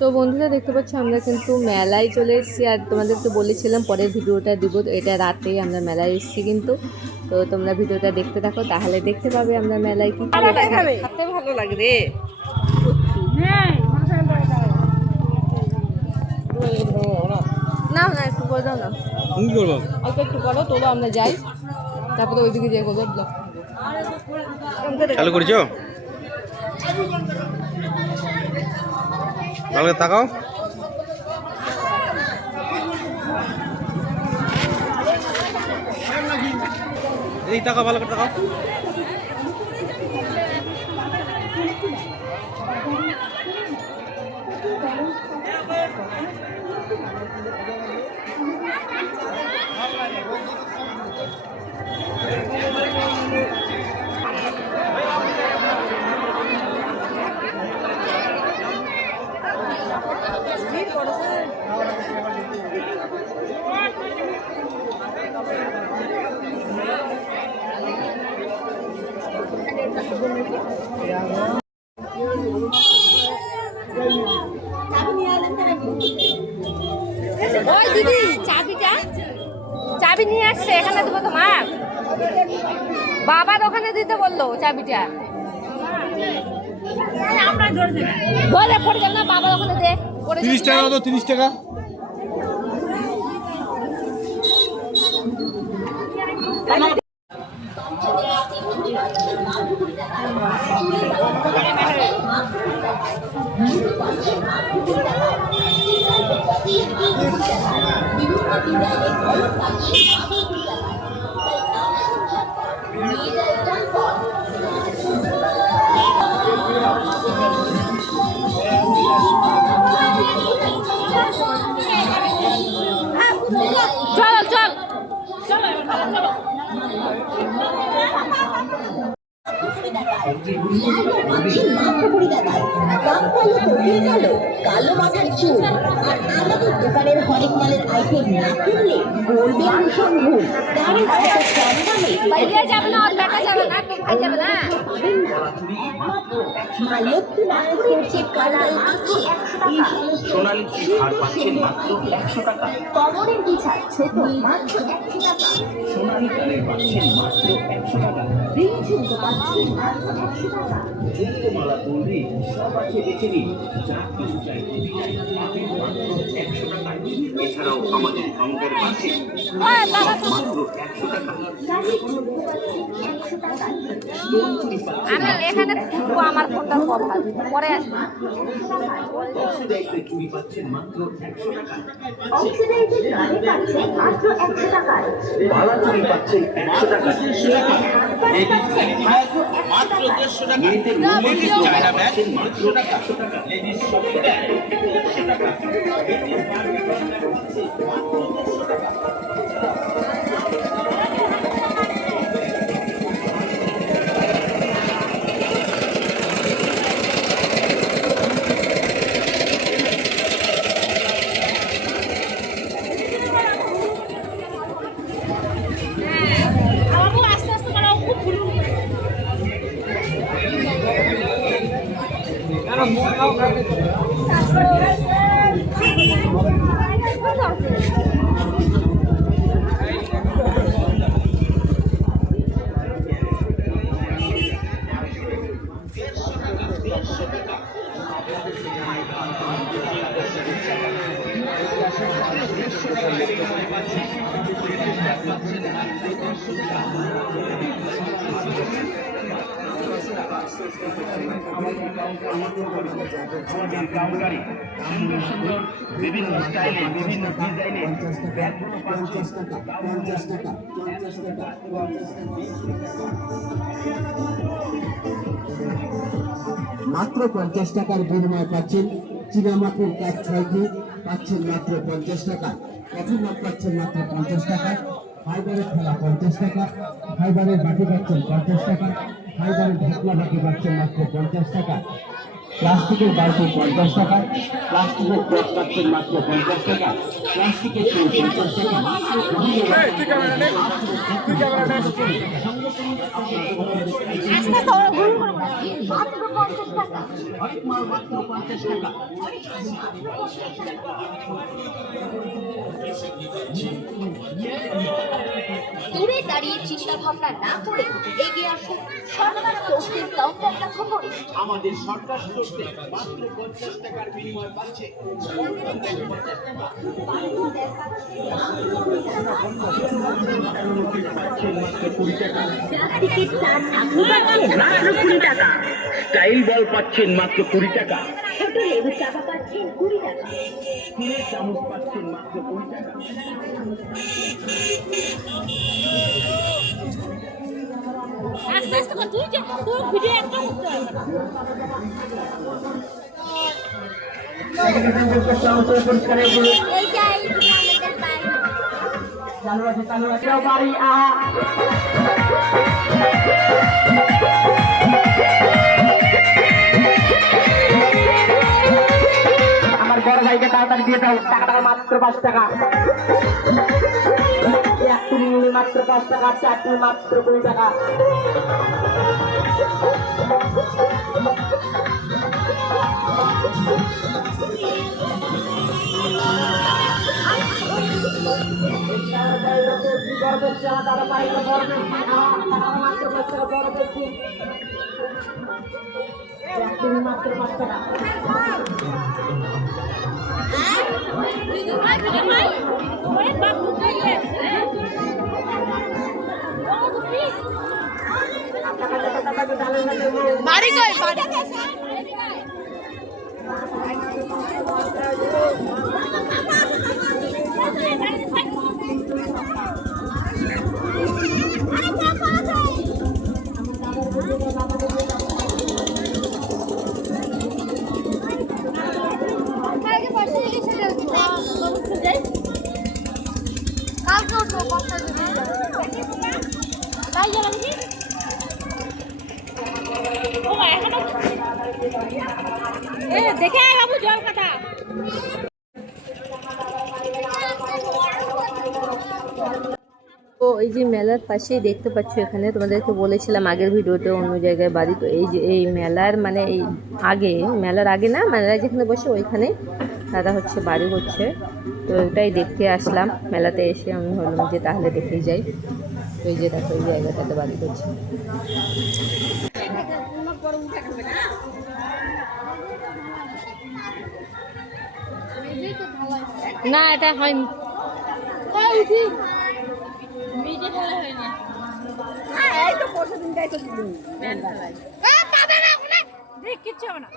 তো বন্ধুরা দেখতে পাচ্ছ আমরা কিন্তু মেলায় চলে এসেছি, আর তোমাদেরকে বলেছিলাম পরের ভিডিওটা দিব, এটা রাতেই আমরা মেলায় এসেছি কিন্তু। তো তোমরা ভিডিওটা দেখতে থাকো, তাহলে দেখতে পাবে আমরা মেলায় কি ভালো লাগে রে। না না একটু করে দাও না, অল্প একটু করো, তোলো আমরা যাই, তারপরে ওইদিকে যাই করবো। চালু করেছো? ভালো তাকাও। এই তাকাও, ভালো করে তাকাও। ওই দিদি চাবি নিয়ে আসছে, এখানে দেবো তোমার বাবার ওখানে দিতে বললো চাবিটা। ধরে পড়ে যাবে না, বাবার ওখানে দে। 30 টাকা দাও, 30 টাকা। চল চল কালো মাথার চুল আর আমাদের দোকানের হরেক মালের আইটেম না কিনলে বলবে ভীষণ ভুল। কারণ এত কম দামে বাইরে যাবে না, আর দেখা যাবে না, কোথায় যাবে না। মা লক্ষ্মী নারায়ণ করছে কালার আছে সোনালী আর পাচ্ছেন মাত্র 100 টাকা। কমরের বিছার ছোট মাত্র 100 টাকা। সোনালী কালের পাচ্ছেন মাত্র 100 টাকা। রিং ঝুমকো পাচ্ছেন মাত্র 100 টাকা। ঝুমকোমালা তুলরি সব আছে বেছে নিন। যা কিছু চাই পাবেন মাত্র 100 টাকায়। এছাড়াও আমাদের কাউন্টার পাচ্ছেন মাত্র 100 টাকা। আমি এখানে থাকবো, আমার ফোনটার কথা পরে আসবো। অক্সিডাইজের চুড়ি পাচ্ছেন মাত্র 100 টাকা। অক্সিডাইজের গাড়ি পাচ্ছেন মাত্র 100 টাকায়। বালা চুড়ি পাচ্ছেন 100 টাকা। মাত্র 150 টাকা। মেয়েদের লেডিস চায়না ব্যাগ মাত্র 100 টাকা। লেডিস শপিং ব্যাগ 100 টাকা। আমাদের কাউন্টারে সুন্দর সুন্দর বিভিন্ন স্টাইলে বিভিন্ন ডিজাইনে ব্যাগগুলো পাচ্ছেন 50 টাকা। মাত্র 50 টাকার বিনিময়ে পাচ্ছেন চীনামাটির কাজ 6টি পাচ্ছেন মাত্র 50 টাকা। কফি মগ পাচ্ছেন মাত্র 50 টাকা। ফাইবারের থালা 50 টাকা। ফাইবারের বাটি পাচ্ছেন 50 টাকা। ফাইবারের ঢাকনা বাটি পাচ্ছেন মাত্র 50 টাকা। প্লাস্টিকের বালতি 50 টাকা, প্লাস্টিকের ব্যাগ পাচ্ছেন মাত্র 50 টাকা, প্লাস্টিকের ফুল 50 টাকা। হরেক মাল মাত্র 50 টাকা। দূরে দাঁড়িয়ে চিন্তা ভাবনা না করে এগিয়ে আসুন সরকার পোস্টের কাউন্টার লক্ষ্য করে। আমাদের সরকার করতে মাত্র 50 টাকার বিনিময় পাচ্ছে টিকিট চার্জ আপনি পাচ্ছেন মাত্র 20 টাকা। স্টাইল বল পাচ্ছেন মাত্র 20 টাকা, ছোট লেবু চাপা পাচ্ছেন 20 টাকা। স্টিলের চামচ পাচ্ছেন মাত্র 20 টাকা। আস্তে আস্তে কর তুই যে তোর ভিডিও একটা করতে হবে না। এইটা আমাদের বাড়ি। আমার বড় ভাইকে তাড়াতাড়ি দিয়ে দাও, টাকাটা মাত্র 5 টাকা। একটু নিলে মাত্র 5 টাকা, চাটনি মাত্র 20 টাকা। মাত্র 5 টাকা। বাড়ি কই বাড়ি দেখে আয় বাবু জল কাটা। তো এই যে মেলার পাশেই দেখতে পাচ্ছ, এখানে তোমাদেরকে বলেছিলাম আগের ভিডিওতে অন্য জায়গায় বাড়ি। তো এই যে এই মেলার মানে এই আগে, মেলার আগে না, মেলায় যেখানে বসে ওইখানে দাদা হচ্ছে বাড়ি হচ্ছে। তো ওটাই দেখতে আসলাম। মেলাতে এসে আমি ভাবলাম যে তাহলে দেখেই যাই। তো এই যে দেখো এই জায়গাটাতে বাড়ি করছে। না এটা হয়নি। কিচ্ছু হবে না।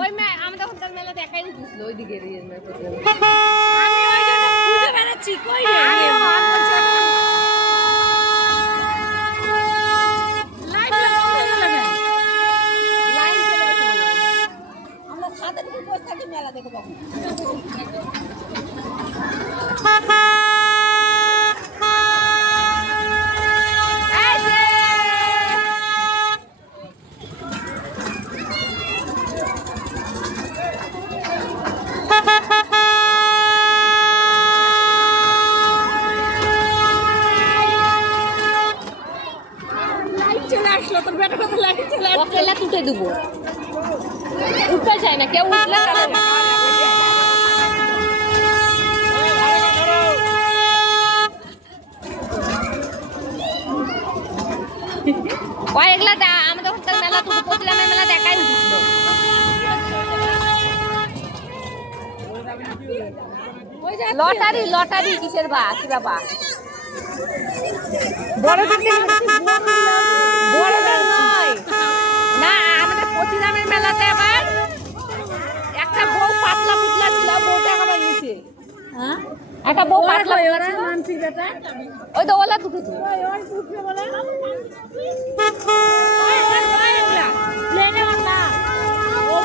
ওই আমাদের ওখানকার মেলা দেখাই দিচ্ছিল ওইদিকে মেলা দেখে পাবো। ওকেলা তুটে দেবো, উঠতে চায় না কেউ, উঠলে চলে না। এগুলা আমাদের ওখানকার মেলা তুটে প্রতিদানের মেলা দেখাই উঠছিল। লটারি লটারি কিসের বা কি বাবা বড়দের নয় না, আমাদের প্রতিদানের মেলাতে আবার একটা বউ পাতলা পুতলা ছিল, বউটা আবার নিচে একটা বউ পাতলা ওই তো ওলা দুটো তো প্লেনে না ও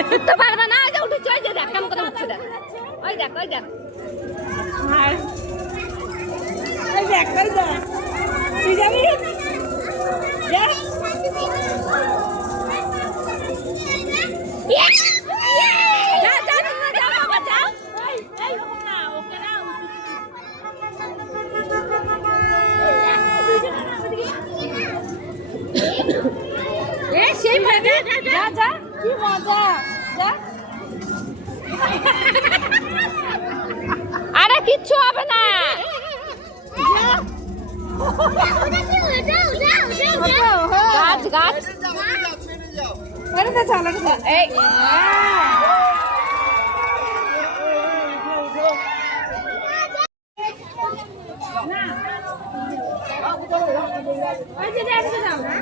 উঠতে পারবে না, ওই যে উঠেছে, ওই যে দেখ কেমন করে উঠছে, দেখ ওই দেখ ওই দেখ। তুই যাবি? যা। যা, যা, তোমরা যাও বাবা, যাও। এই ওকে না, ওকে না। সেই মজা, যা যা, কি মজা, যা। আরে কিচ্ছু হবে না। গাছ গাছ এই ওই যে দেখতে যাও না,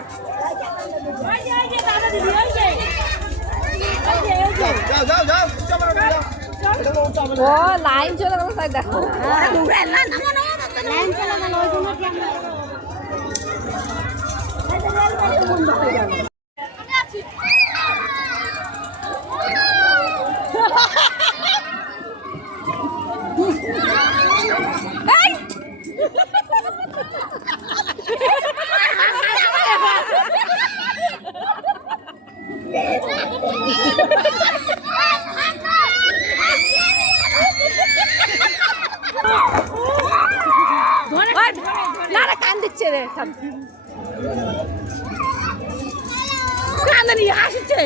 ওই যে দাদা দিদি, ওই যে ও লাইন চলে গেল, তাই দেখো। লাইন চলে গেল, ওই জন্য কি আমরা লারা কান দিচ্ছে রে, কান নিয়ে আসছে।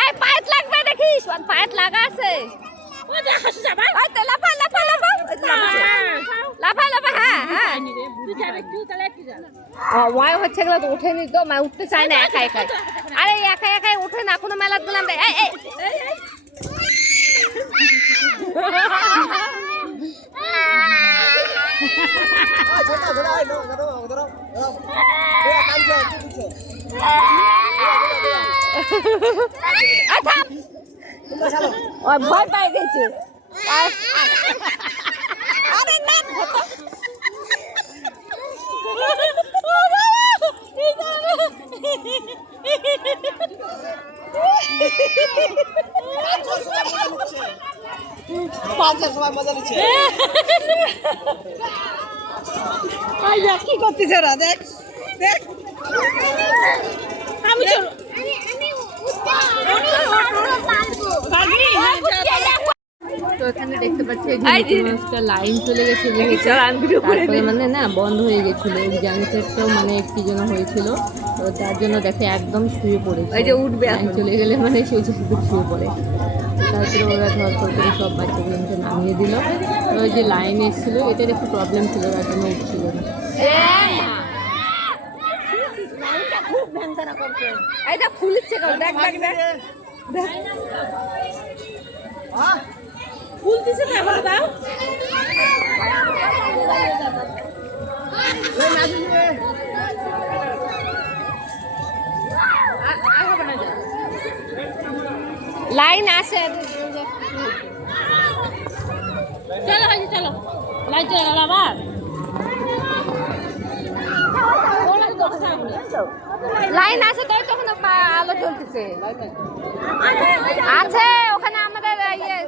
এই পায়েত লাগবে দেখিস, পায়েত লাগা আছে। ও দেখ হাসি যাবে। ওই তো লাফা লাফা লাফা লাফা লাফা, হ্যাঁ হ্যাঁ। তুই যাবে, তুই তাহলে একটু যা। ওয়াই হচ্ছে গেল তো উঠেনি তো, মা উঠতে চায় না একা একাই। আরে একা একাই উঠে না, কোনো মেলাত গেলাম রে। এই এই ভয় পাই গেছে। আরে না কি করতেছে ওরা, দেখ দেখ। আমি চলো। তো এখানে দেখতে পাচ্ছি মাছটা লাইন চলে গেছে, তারপরে মানে না বন্ধ হয়ে গেছিল, জাংশনটাও মানে কি যেন হয়েছিল, তো তার জন্য দেখে একদম শুয়ে পড়েছে। এই যে উঠবে চলে গেলে মানে সেই শুধু শুয়ে পড়ে। তারপরে ওরা ধর করে সব বাচ্চাগুলোকে নামিয়ে দিল। ওই যে লাইন এসেছিল, এটার একটু প্রবলেম ছিল, তার জন্য উঠছিল না। এইটা ফুলিচ্ছে দেখ দেখ দেখ, ফুলতেছে না বলো দাও। লাইন আসে। চলো হাজি চলো, লাইট চলে গেল আবার। লাইন আছে তাই তখন আলো জ্বলতেছে আছে ওখানে আমাদের ইয়ে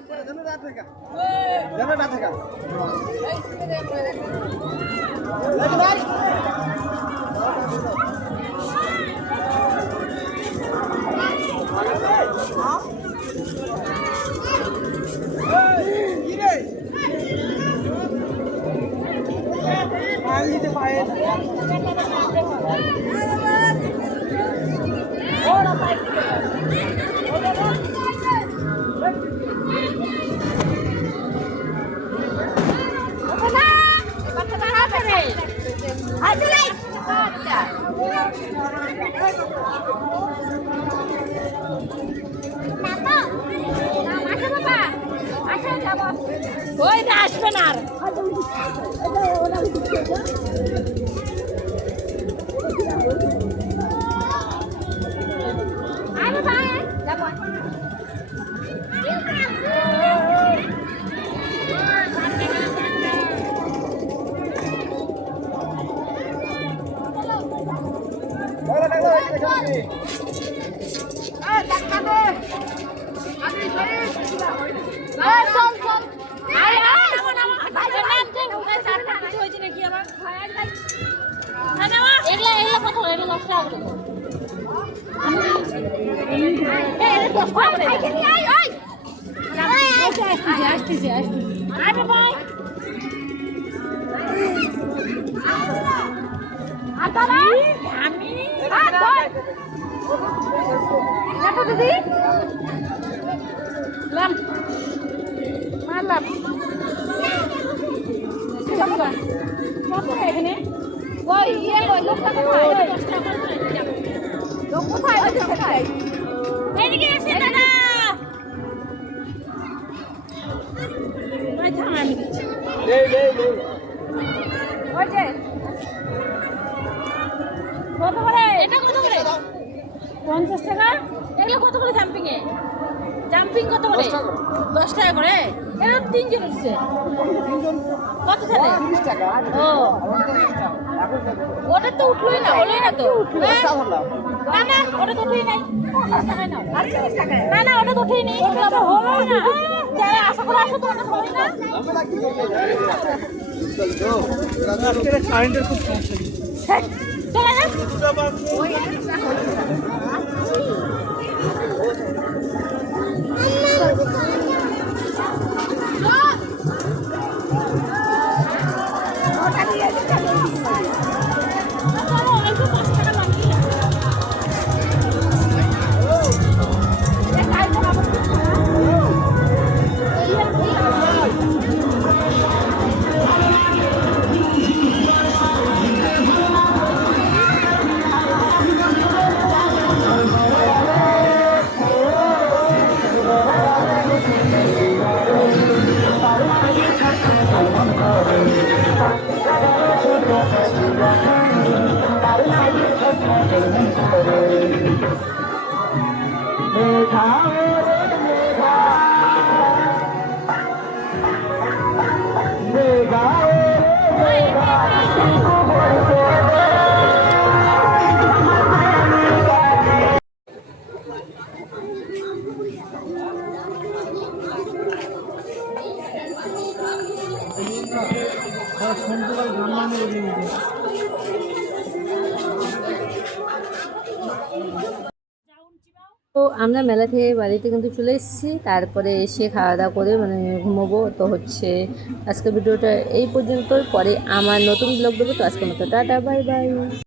ওই না আসবে না আর। Hey, দিদি লাম মারলাম কত এখানে ওই ইয়ে ওই লোকটা কোথায় লোক কোথায় ওই যে কোথায় এদিকে এসে দাদা ভাই থাম আমি দিচ্ছি ওই যে কত করে এটা কত করে 50 টাকা এগুলো কত করে জাম্পিং এ জাম্পিং কত করে 10 টাকা করে এটা তিনজন উঠছে কত থাকে 30 টাকা ও ওটা তো উঠলোই না হলোই না তো না না ওটা তো উঠেই নাই 50 টাকা নাও আর 30 টাকা না না ওটা তো উঠেই নেই ওটা তো হলোই না যারা আশা করে আসো তোমাদের হয় না আজকে কারেন্টের খুব সমস্যা চলে না তো আমরা মেলা থেকে বাড়িতে কিন্তু চলে এসেছি, তারপরে এসে খাওয়া দাওয়া করে মানে ঘুমোবো। তো হচ্ছে আজকে ভিডিওটা এই পর্যন্তই, পরে আমার নতুন ব্লগ দেবো। তো আজকের মতো টাটা, বাই বাই।